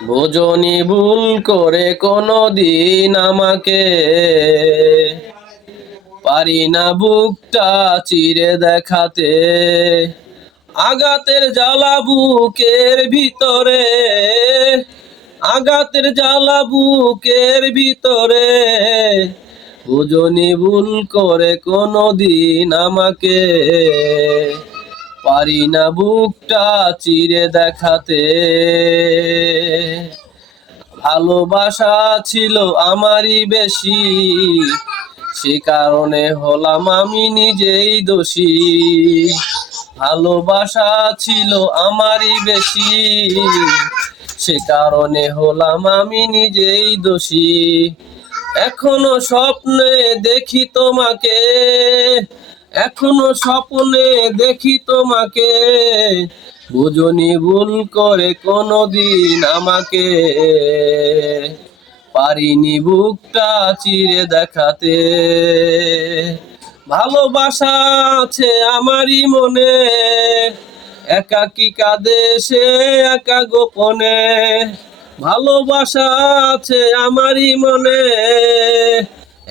বোঝনি ভুল করে কোনো দিন আমাকে। পারি না বুকটা চিরে দেখাতে। আগাতের জ্বালা বুকের ভিতরে। আগাতের জ্বালা বুকের ভিতরে। বুঝনি ভুল করে কোনো দিন আমাকে। পারি না বুকটা চিরে দেখাতে। ভালোবাসা ছিল আমারই বেশি, সে কারণে হলাম আমি নিজেই দোষী। ভালোবাসা ছিল আমারই বেশি, সে কারণে হলাম আমি নিজেই দোষী। এখনও স্বপ্নে দেখি তোমাকে এখনও স্বপ্নে দেখি তোমাকে। বুঝনি ভুল করে কোনোদিন আমাকে। পারিনি বুকটা চিরে দেখাতে। ভালোবাসা আছে আমারই মনে। একাকি কাঁদে সে একা গোপনে। ভালোবাসা আছে আমারই মনে।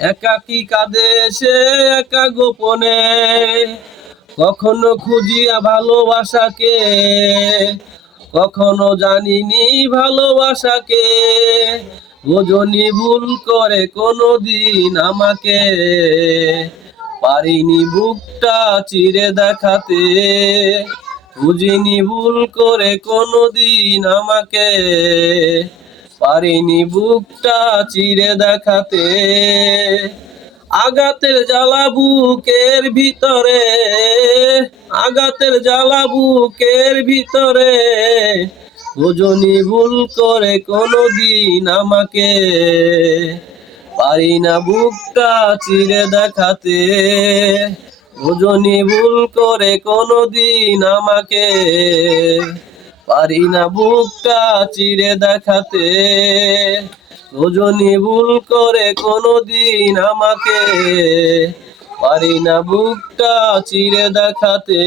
একাকি কাঁদে সে একা গোপনে। কখনো খুঁজিয়া ভালোবাসাকে, কখনো জানিনি ভালোবাসাকে। বোঝনি ভুল করে কোনো দিন আমাকে, পারিনি বুকটা চিরে দেখাতে। বুঝিনি ভুল করে কোনো দিন আমাকে পারিনি বুকটা চিরে দেখাতে। আগাতের জ্বালা বুকের ভিতরে আগাতের জ্বালা বুকের ভিতরে। বুঝনি ভুল করে কোনো দিন আমাকে পারি না বুকটা চিরে দেখাতে। বুঝনি ভুল করে কোনো দিন আমাকে পারি না বুকটা চিরে দেখাতে। রজনী ভুল করে কোনো দিন আমাকে। পারি না বুকটা চিরে দেখাতে।